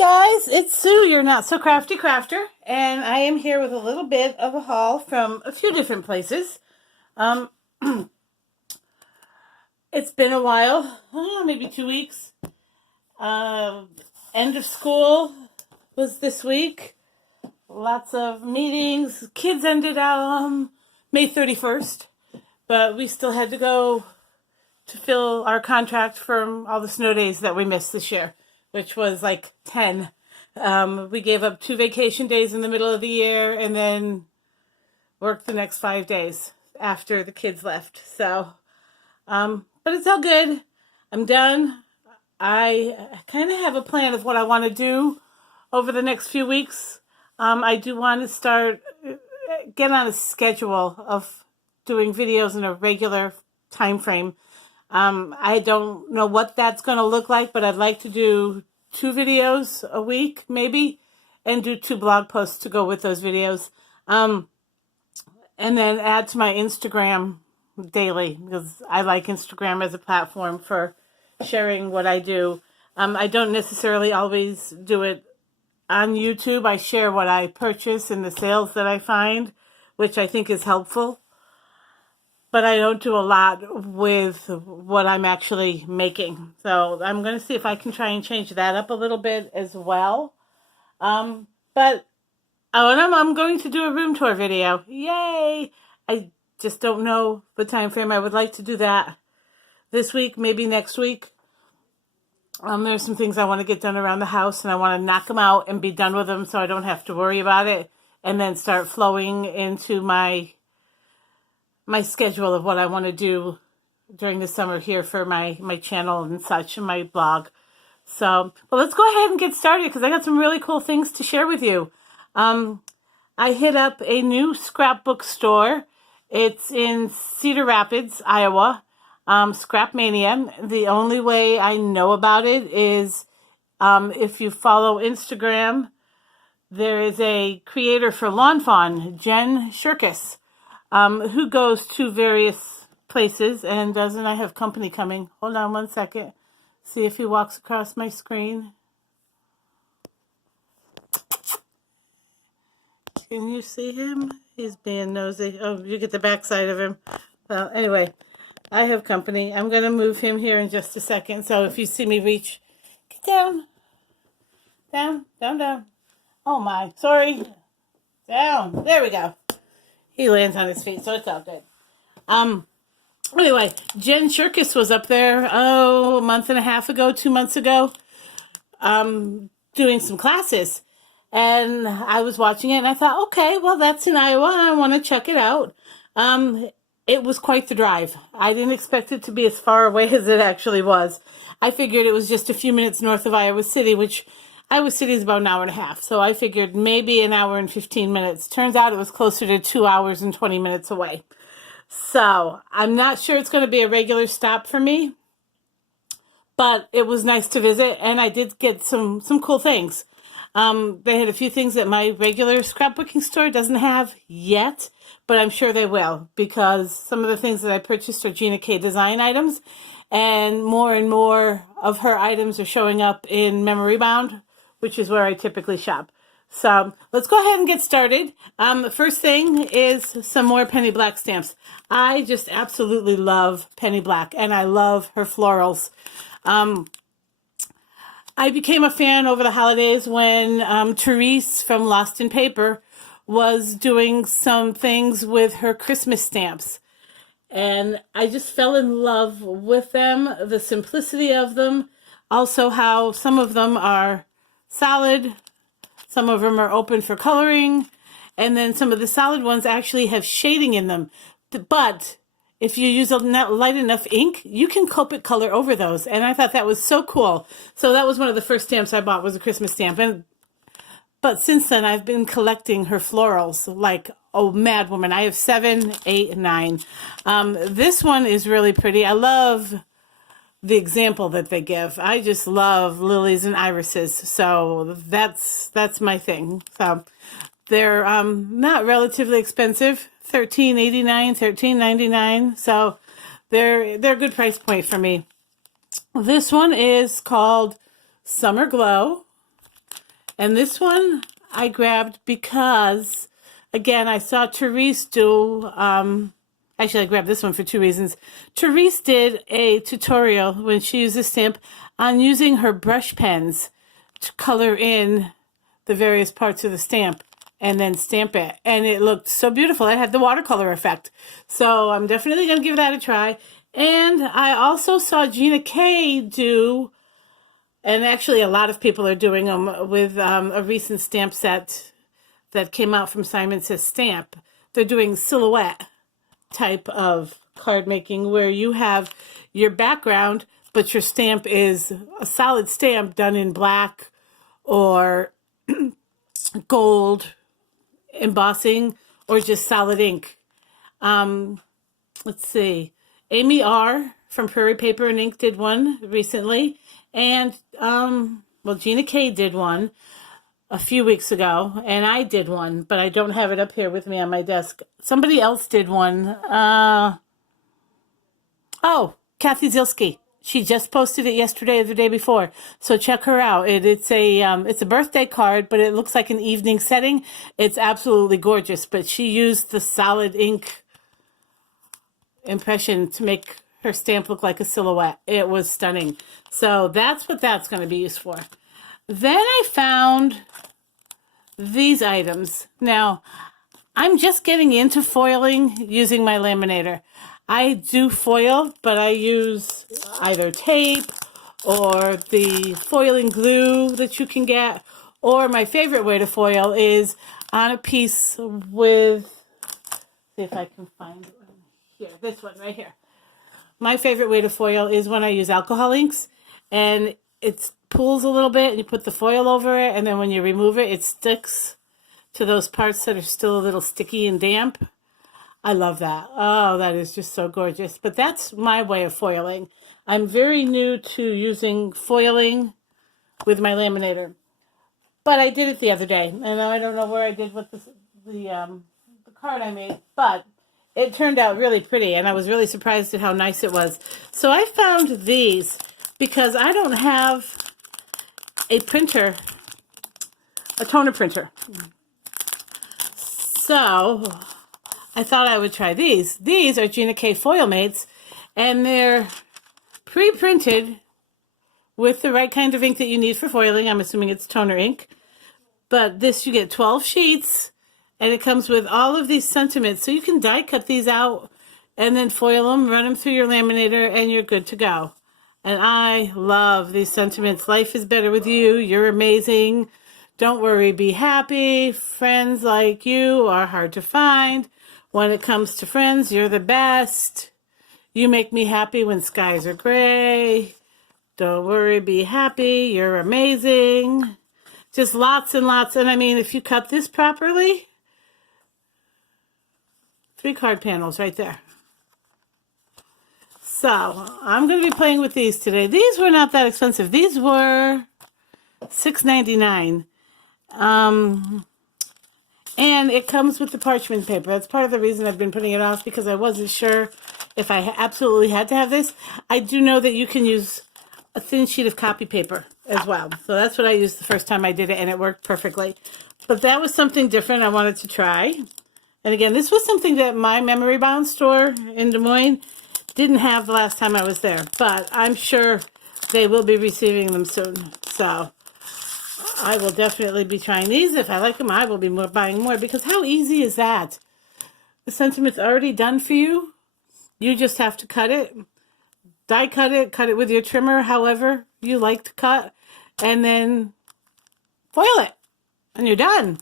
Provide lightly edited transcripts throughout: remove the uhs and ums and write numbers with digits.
Hi guys, it's Sue, your not so crafty crafter, and I am here with a little bit of a haul from a few different places. It's been a while, maybe 2 weeks. End of school was this week. Lots of meetings. Kids ended out May 31st, but we still had to go to fill our contract from all the snow days that we missed this year, which was like 10. We gave up 2 vacation days in the middle of the year and then worked the next 5 days after the kids left. So, but it's all good. I'm done. I kind of have a plan of what I want to do over the next few weeks. I do want to get on a schedule of doing videos in a regular time frame. I don't know what that's going to look like, but I'd like to do 2 videos a week, maybe, and do 2 blog posts to go with those videos. And then add to my Instagram daily, because I like Instagram as a platform for sharing what I do. I don't necessarily always do it on YouTube. I share what I purchase and the sales that I find, which I think is helpful. But I don't do a lot with what I'm actually making. So I'm going to see if I can try and change that up a little bit as well. And I'm going to do a room tour video. Yay! I just don't know the time frame. I would like to do that this week, maybe next week. There's some things I want to get done around the house, and I want to knock them out and be done with them so I don't have to worry about it, and then start flowing into my schedule of what I want to do during the summer here for my channel and such, and my blog. So, well, let's go ahead and get started, because I got some really cool things to share with you. I hit up a new scrapbook store. It's in Cedar Rapids, Iowa, Scrapmania. The only way I know about it is if you follow Instagram, there is a creator for Lawn Fawn, Jen Shirkus, who goes to various places, and doesn't I have company coming? Hold on one second. See if he walks across my screen. Can you see him? He's being nosy. Oh, you get the backside of him. Well, anyway, I have company. I'm going to move him here in just a second. So if you see me reach, get down. Down, down, down. Oh my, sorry. Down. There we go. He lands on his feet, so it's all good. Anyway, Jen Shirkus was up there, a month and a half ago, 2 months ago, doing some classes. And I was watching it, and I thought, okay, well, that's in Iowa. I want to check it out. It was quite the drive. I didn't expect it to be as far away as it actually was. I figured it was just a few minutes north of Iowa City, which Iowa City is about an hour and a half. So I figured maybe an hour and 15 minutes. Turns out it was closer to 2 hours and 20 minutes away. So I'm not sure it's going to be a regular stop for me, but it was nice to visit, and I did get some cool things. They had a few things that my regular scrapbooking store doesn't have yet, but I'm sure they will, because some of the things that I purchased are Gina K design items, and more of her items are showing up in Memory Bound, which is where I typically shop. So let's go ahead and get started. The first thing is some more Penny Black stamps. I just absolutely love Penny Black, and I love her florals. I became a fan over the holidays when Therese from Lost in Paper was doing some things with her Christmas stamps. And I just fell in love with them, the simplicity of them, also how some of them are solid, some of them are open for coloring, and then some of the solid ones actually have shading in them. But if you use a light enough ink, you can Copic color over those. And I thought that was so cool. So that was one of the first stamps I bought, was a Christmas stamp. But since then, I've been collecting her florals like a mad woman. I have 7, 8, and 9. This one is really pretty. I love the example that they give. I just love lilies and irises. So that's my thing. So they're not relatively expensive. $13.89, $13.99. So they're a good price point for me. This one is called Summer Glow. And this one I grabbed because, again, I saw Therese do, actually I grabbed this one for two reasons. Therese did a tutorial when she used a stamp on using her brush pens to color in the various parts of the stamp and then stamp it. And it looked so beautiful. It had the watercolor effect. So I'm definitely going to give that a try. And I also saw Gina K do, and actually a lot of people are doing them with a recent stamp set that came out from Simon Says Stamp. They're doing silhouette type of card making where you have your background, but your stamp is a solid stamp done in black or gold embossing or just solid ink. Let's see. Amy R. from Prairie Paper and Ink did one recently. And, Gina K did one a few weeks ago. And I did one, but I don't have it up here with me on my desk. Somebody else did one. Kathy Zilski. She just posted it yesterday or the day before. So check her out. It's a birthday card, but it looks like an evening setting. It's absolutely gorgeous. But she used the solid ink impression to make her stamp look like a silhouette. It was stunning. So that's what that's going to be used for. Then I found these items. Now, I'm just getting into foiling using my laminator. I do foil, but I use either tape or the foiling glue that you can get, or my favorite way to foil is on a piece with, see if I can find it here, this one right here. My favorite way to foil is when I use alcohol inks, and it pools a little bit, and you put the foil over it, and then when you remove it, it sticks to those parts that are still a little sticky and damp. I love that. Oh, that is just so gorgeous. But that's my way of foiling. I'm very new to using foiling with my laminator. But I did it the other day. And I don't know where I did with the card I made. But it turned out really pretty. And I was really surprised at how nice it was. So I found these because I don't have a printer, a toner printer. So I thought I would try these. These are Gina K Foil Mates, and they're pre-printed with the right kind of ink that you need for foiling. I'm assuming it's toner ink. But this, you get 12 sheets, and it comes with all of these sentiments. So you can die cut these out and then foil them, run them through your laminator, and you're good to go. And I love these sentiments. Life is better with you. You're amazing. Don't worry, be happy. Friends like you are hard to find. When it comes to friends, you're the best. You make me happy when skies are gray. Don't worry, be happy. You're amazing. Just lots and lots. And I mean, if you cut this properly, 3 card panels right there. So I'm going to be playing with these today. These were not that expensive. These were $6.99. And it comes with the parchment paper. That's part of the reason I've been putting it off, because I wasn't sure if I absolutely had to have this. I do know that you can use a thin sheet of copy paper as well. So that's what I used the first time I did it, and it worked perfectly. But that was something different I wanted to try. And again, this was something that my Memory Bound store in Des Moines didn't have the last time I was there. But I'm sure they will be receiving them soon. So I will definitely be trying these. If I like them, I will be buying more, because how easy is that? The sentiment's already done for you. You just have to cut it, die cut it with your trimmer, however you like to cut, and then foil it, and you're done.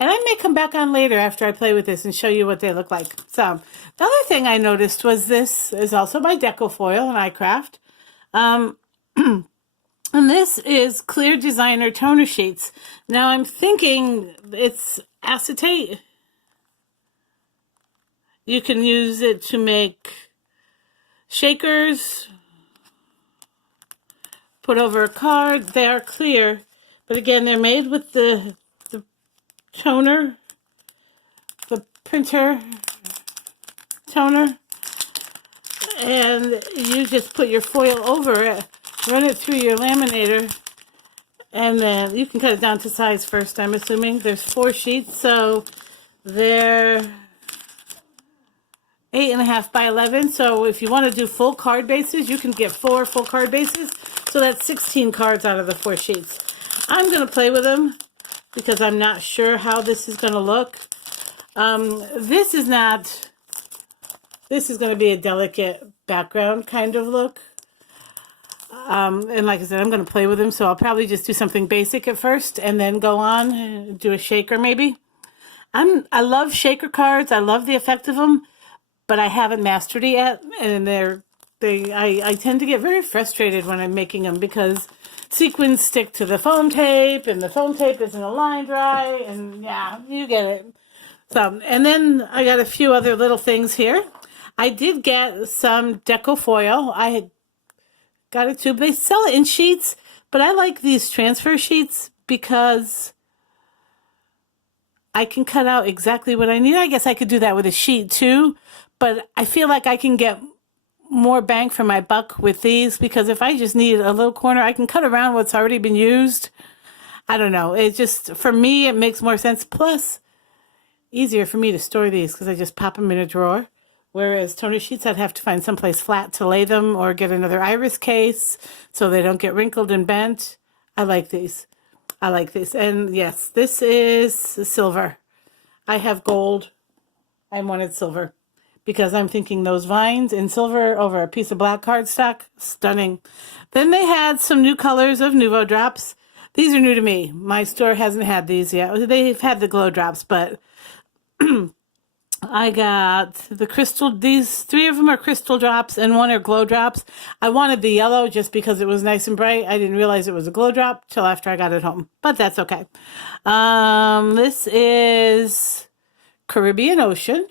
And I may come back on later after I play with this and show you what they look like. So the other thing I noticed was this is also by Decofoil and iCraft. And this is Clear Designer Toner Sheets. Now I'm thinking it's acetate. You can use it to make shakers, put over a card. They are clear, but again, they're made with the toner, the printer toner, and you just put your foil over it, run it through your laminator, And then you can cut it down to size first, I'm assuming. There's 4 sheets, so they're 8.5 by 11. So if you want to do full card bases, you can get 4 full card bases. So that's 16 cards out of the 4 sheets. I'm going to play with them because I'm not sure how this is going to look. This is going to be a delicate background kind of look. And like I said, I'm going to play with them, so I'll probably just do something basic at first and then go on and do a shaker maybe. I love shaker cards. I love the effect of them, but I haven't mastered it yet. And I tend to get very frustrated when I'm making them because sequins stick to the foam tape and the foam tape isn't a line dry, and yeah, you get it. So, and then I got a few other little things here. I did get some deco foil. I had got it too. They sell it in sheets, but I like these transfer sheets because I can cut out exactly what I need. I guess I could do that with a sheet too, but I feel like I can get more bang for my buck with these because if I just need a little corner, I can cut around what's already been used. I don't know. It just, for me, it makes more sense. Plus, easier for me to store these because I just pop them in a drawer. Whereas toner sheets, I'd have to find someplace flat to lay them or get another iris case so they don't get wrinkled and bent. I like these. I like this. And yes, this is silver. I have gold. I wanted silver because I'm thinking those vines in silver over a piece of black cardstock, stunning. Then they had some new colors of Nuvo drops. These are new to me. My store hasn't had these yet. They've had the glow drops, but I got the crystal, these 3 of them are crystal drops and 1 are glow drops. I wanted the yellow just because it was nice and bright. I didn't realize it was a glow drop till after I got it home, but that's okay. This is Caribbean Ocean.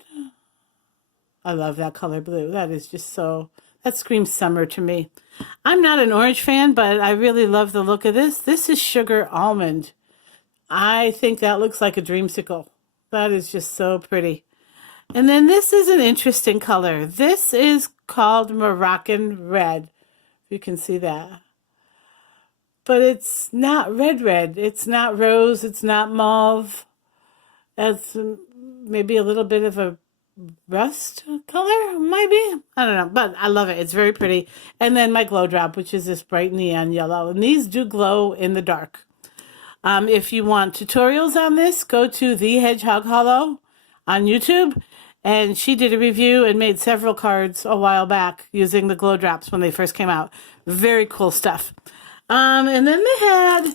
I love that color blue. That is just so, that screams summer to me. I'm not an orange fan, but I really love the look of this. This is Sugar Almond. I think that looks like a dreamsicle. That is just so pretty. And then this is an interesting color. This is called Moroccan Red. You can see that. But it's not red. It's not rose. It's not mauve. It's maybe a little bit of a rust color, maybe. I don't know, but I love it. It's very pretty. And then my glow drop, which is this bright neon yellow. And these do glow in the dark. If you want tutorials on this, go to The Hedgehog Hollow on YouTube. And she did a review and made several cards a while back using the glow drops when they first came out. Very cool stuff. And then they had,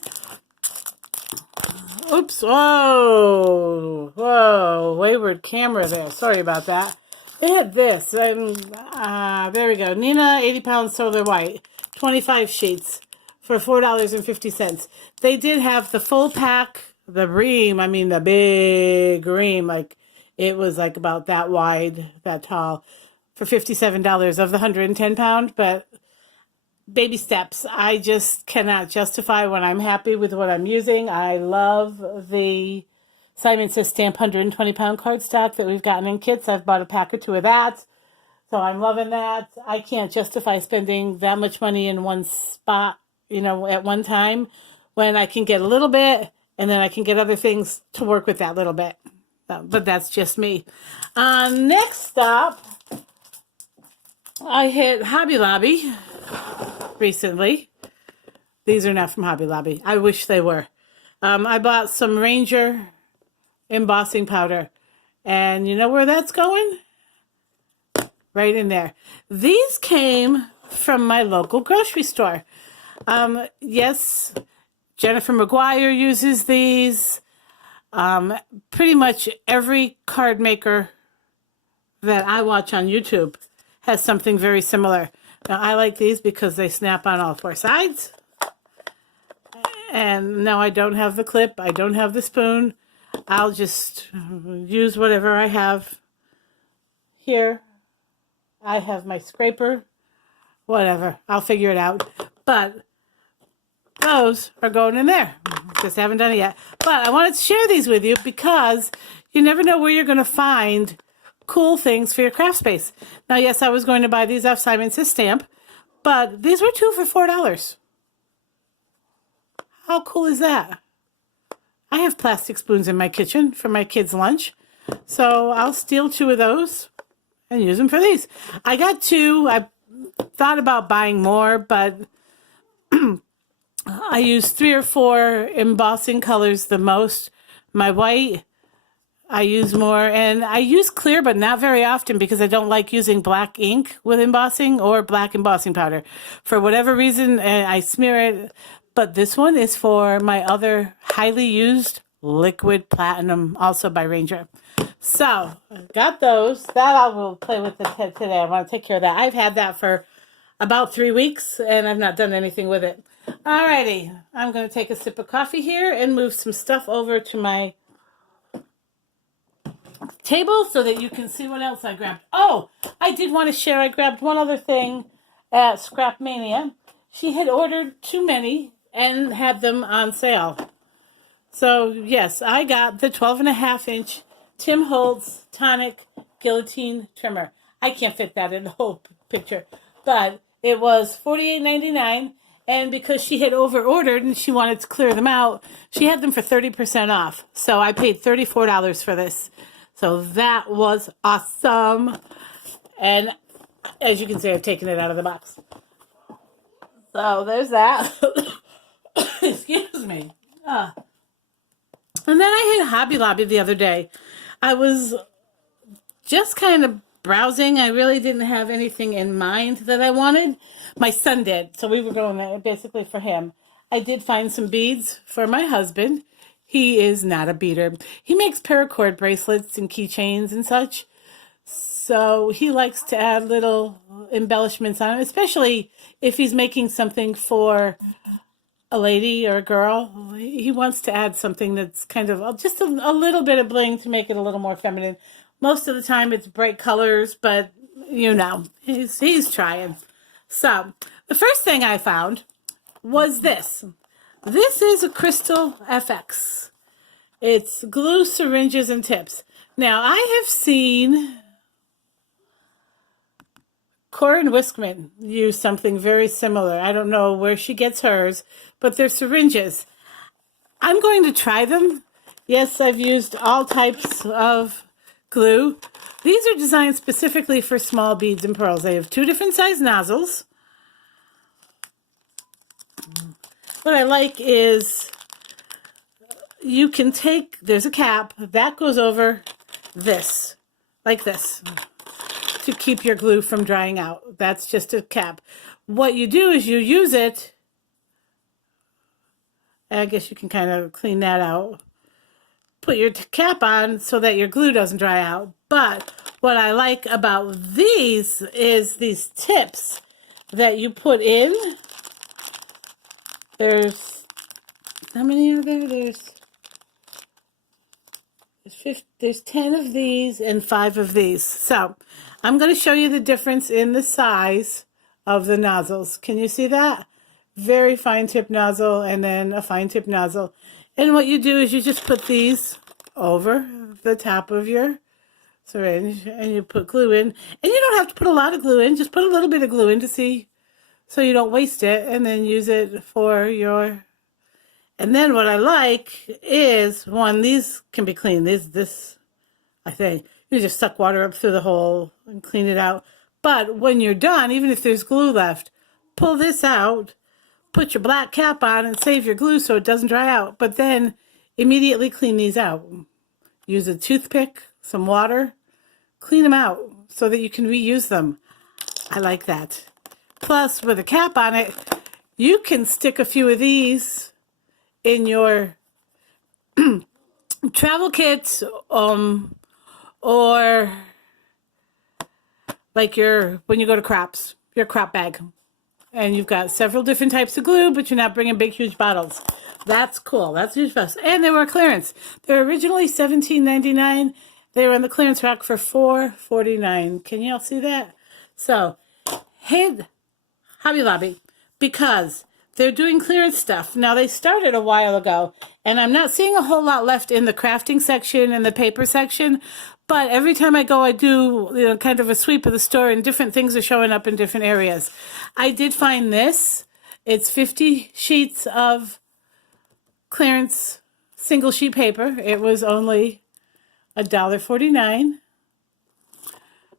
oops, whoa, wayward camera there. Sorry about that. They had this, there we go. Nina 80-pound solar white, 25 sheets for $4.50. They did have the full pack, the ream, I mean the big ream, like it was like about that wide, that tall, for $57 of the 110-pound, but baby steps. I just cannot justify when I'm happy with what I'm using. I love the Simon Says Stamp 120-pound cardstock that we've gotten in kits. I've bought a pack or 2 of that, so I'm loving that. I can't justify spending that much money in one spot, you know, at one time, when I can get a little bit, and then I can get other things to work with that little bit. But that's just me. Next stop, I hit Hobby Lobby recently. These are not from Hobby Lobby. I wish they were. I bought some Ranger embossing powder. And you know where that's going? Right in there. These came from my local grocery store. Yes, Jennifer McGuire uses these. Pretty much every card maker that I watch on YouTube has something very similar. Now, I like these because they snap on all 4 sides. And now I don't have the clip. I don't have the spoon. I'll just use whatever I have here. I have my scraper. Whatever. I'll figure it out. But those are going in there. Just haven't done it yet. But I wanted to share these with you because you never know where you're going to find cool things for your craft space. Now, yes, I was going to buy these off Simon Says Stamp, but these were 2 for $4. How cool is that? I have plastic spoons in my kitchen for my kids' lunch. So I'll steal 2 of those and use them for these. I got 2. I thought about buying more, but I use 3 or 4 embossing colors the most. My white, I use more, and I use clear, but not very often because I don't like using black ink with embossing or black embossing powder. For whatever reason, I smear it, but this one is for my other highly used liquid platinum, also by Ranger. So, I got those. That I will play with today. I want to take care of that. I've had that for about 3 weeks, and I've not done anything with it. Alrighty, I'm going to take a sip of coffee here and move some stuff over to my table so that you can see what else I grabbed. Oh, I did want to share. I grabbed one other thing at Scrapmania. She had ordered too many and had them on sale. So, yes, I got the 12.5-inch Tim Holtz Tonic Guillotine Trimmer. I can't fit that in the whole picture, but it was $48.99, and because she had over-ordered and she wanted to clear them out, she had them for 30% off. So I paid $34 for this. So that was awesome. And as you can see, I've taken it out of the box. So there's that. Excuse me. And then I hit Hobby Lobby the other day. I was just kind of browsing. I really didn't have anything in mind that I wanted. My son did, so we were going there basically for him. I did find some beads for my husband. He is not a beader. He makes paracord bracelets and keychains and such. So he likes to add little embellishments on it, especially if he's making something for a lady or a girl. He wants to add something that's kind of just a little bit of bling to make it a little more feminine. Most of the time it's bright colors, but you know, he's trying. So the first thing I found was this. This is a Crystal FX. It's glue, syringes, and tips. Now, I have seen Corin Wiskman use something very similar. I don't know where she gets hers, but they're syringes. I'm going to try them. Yes, I've used all types of glue. These are designed specifically for small beads and pearls. They have 2 different size nozzles. What I like is you can take, there's a cap that goes over this, like this, to keep your glue from drying out. That's just a cap. What you do is you use it, I guess you can kind of clean that out, put your cap on so that your glue doesn't dry out. But what I like about these is these tips that you put in. There's, how many are there? There's 10 of these and 5 of these. So I'm going to show you the difference in the size of the nozzles. Can you see that? Very fine tip nozzle and then a fine tip nozzle. And what you do is you just put these over the top of your syringe and you put glue in. And you don't have to put a lot of glue in. Just put a little bit of glue in to see, so you don't waste it, and then use it for your, and then what I like is, one, these can be cleaned. This, I think, you just suck water up through the hole and clean it out. But when you're done, even if there's glue left, pull this out, put your black cap on, and save your glue so it doesn't dry out. But then immediately clean these out. Use a toothpick, some water, clean them out so that you can reuse them. I like that. Plus, with a cap on it, you can stick a few of these in your travel kit, or like when you go to craps, your crop bag. And you've got several different types of glue, but you're not bringing big, huge bottles. That's cool. That's huge fuss. And they were clearance. They were originally $17.99. They were on the clearance rack for $4.49. Can you all see that? So, hit Hobby Lobby because they're doing clearance stuff. Now, they started a while ago, and I'm not seeing a whole lot left in the crafting section and the paper section, but every time I go, I do kind of a sweep of the store, and different things are showing up in different areas. I did find this. It's 50 sheets of clearance single sheet paper. It was only $1.49.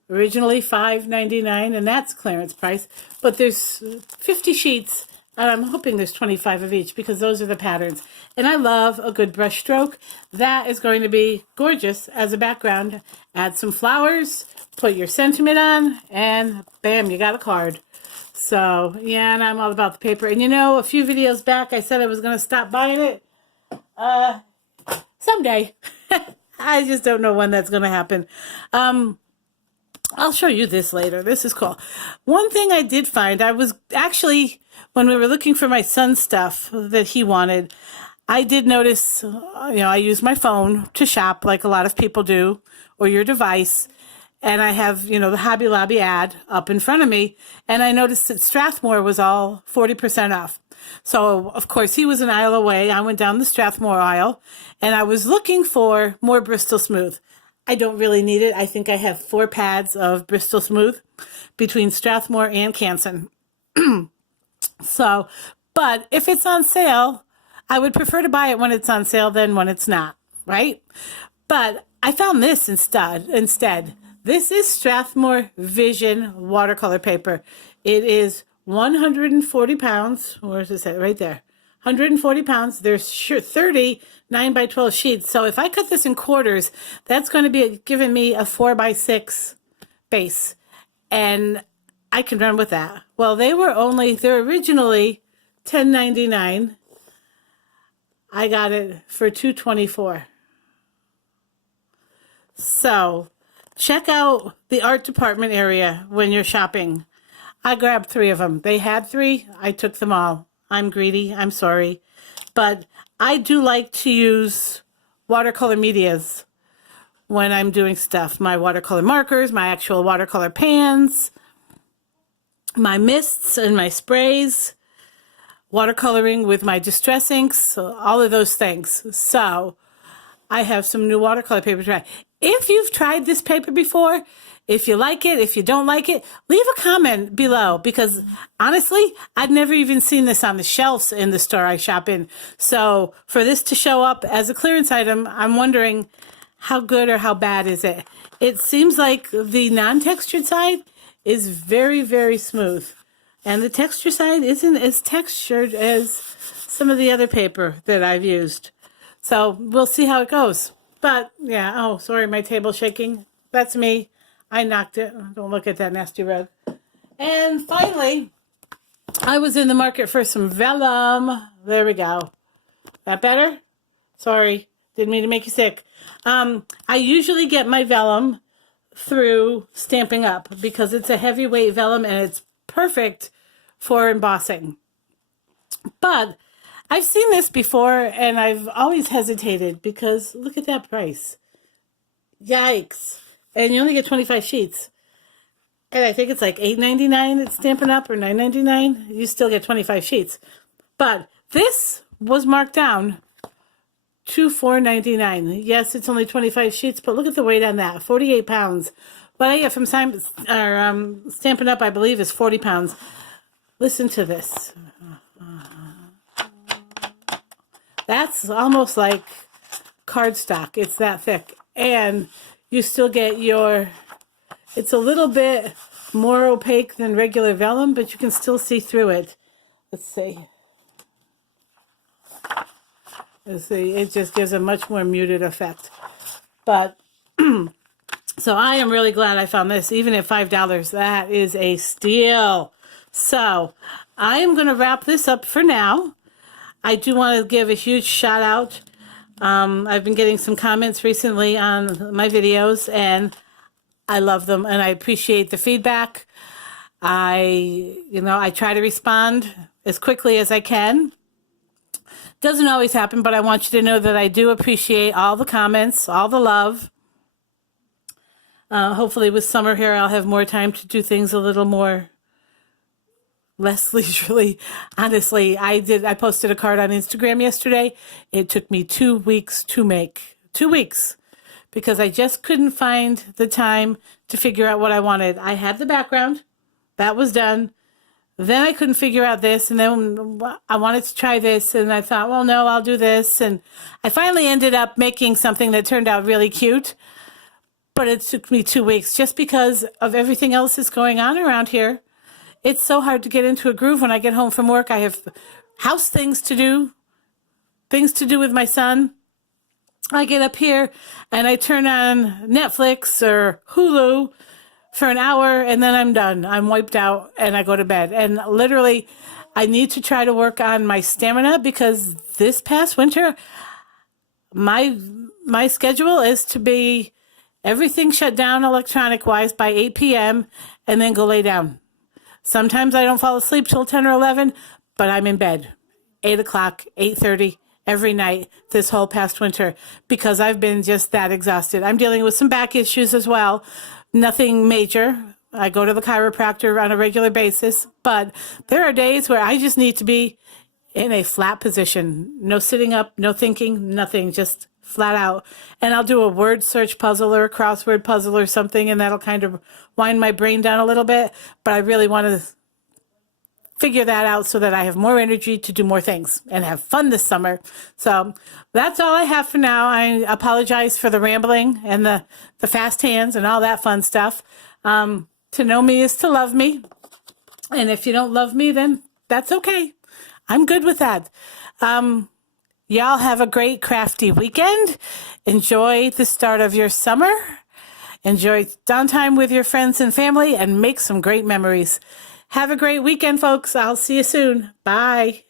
Originally $5.99, and that's clearance price. But there's 50 sheets, and I'm hoping there's 25 of each because those are the patterns. And I love a good brush stroke. That is going to be gorgeous as a background. Add some flowers, put your sentiment on, and bam, you got a card. So, yeah, and I'm all about the paper. And you know, a few videos back, I said I was going to stop buying it. Someday. I just don't know when that's going to happen. I'll show you this later. This is cool. One thing I did find, I was actually, when we were looking for my son's stuff that he wanted, I did notice, I use my phone to shop like a lot of people do, or your device. And I have, the Hobby Lobby ad up in front of me. And I noticed that Strathmore was all 40% off. So, of course, he was an aisle away. I went down the Strathmore aisle, and I was looking for more Bristol Smooth. I don't really need it. I think I have 4 pads of Bristol Smooth between Strathmore and Canson. So, but if it's on sale, I would prefer to buy it when it's on sale than when it's not, right? But I found this instead. This is Strathmore Vision watercolor paper. It is 140 pounds. Where is it? Right there. 140 pounds. There's 30 9x12 sheets. So if I cut this in quarters, that's going to be giving me a 4x6 base. And I can run with that. Well, they're originally $10.99. I got it for $2.24. So check out the art department area when you're shopping. I grabbed 3 of them. They had 3. I took them all. I'm greedy. I'm sorry. But I do like to use watercolor medias when I'm doing stuff. My watercolor markers, my actual watercolor pans, my mists and my sprays, watercoloring with my distress inks, all of those things. So I have some new watercolor paper to try. If you've tried this paper before, if you like it, if you don't like it, leave a comment below, because honestly, I've never even seen this on the shelves in the store I shop in. So for this to show up as a clearance item, I'm wondering how good or how bad is it? It seems like the non-textured side is very, very smooth. And the texture side isn't as textured as some of the other paper that I've used. So we'll see how it goes. But yeah, oh, sorry, my table's shaking. That's me. I knocked it. Don't look at that nasty rug. And finally, I was in the market for some vellum. There we go. That better? Sorry, didn't mean to make you sick. I usually get my vellum through Stampin' Up because it's a heavyweight vellum and it's perfect for embossing. But I've seen this before and I've always hesitated because look at that price. Yikes. And you only get 25 sheets. And I think it's like $8.99 at Stampin' Up or $9.99. You still get 25 sheets. But this was marked down to $4.99. Yes, it's only 25 sheets, but look at the weight on that, 48 pounds. What I get from Stampin' Up, I believe, is 40 pounds. Listen to this. That's almost like cardstock. It's that thick. And you still get it's a little bit more opaque than regular vellum, but you can still see through it. Let's see. It just gives a much more muted effect. But, so I am really glad I found this, even at $5. That is a steal. So, I am going to wrap this up for now. I do want to give a huge shout out. I've been getting some comments recently on my videos, and I love them, and I appreciate the feedback. I try to respond as quickly as I can. Doesn't always happen, but I want you to know that I do appreciate all the comments, all the love. Hopefully with summer here, I'll have more time to do things a little more less leisurely. Honestly, I posted a card on Instagram yesterday. It took me 2 weeks to make. 2 weeks. Because I just couldn't find the time to figure out what I wanted. I had the background. That was done. Then I couldn't figure out this, and then I wanted to try this, and I thought, well, no, I'll do this. And I finally ended up making something that turned out really cute, but it took me 2 weeks just because of everything else that's going on around here. It's so hard to get into a groove when I get home from work. I have house things to do with my son. I get up here and I turn on Netflix or Hulu for an hour, and then I'm done. I'm wiped out, and I go to bed. And literally, I need to try to work on my stamina, because this past winter, my schedule is to be everything shut down electronic-wise by 8 p.m. and then go lay down. Sometimes I don't fall asleep till 10 or 11, but I'm in bed 8 o'clock, 8:30 every night this whole past winter, because I've been just that exhausted. I'm dealing with some back issues as well. Nothing major. I go to the chiropractor on a regular basis, but there are days where I just need to be in a flat position. No sitting up, no thinking, nothing, just flat out. And I'll do a word search puzzle or a crossword puzzle or something, and that'll kind of wind my brain down a little bit. But I really want to figure that out so that I have more energy to do more things and have fun this summer. So that's all I have for now. I apologize for the rambling and the fast hands and all that fun stuff. To know me is to love me. And if you don't love me, then that's okay. I'm good with that. Y'all have a great crafty weekend. Enjoy the start of your summer. Enjoy downtime with your friends and family, and make some great memories. Have a great weekend, folks. I'll see you soon. Bye.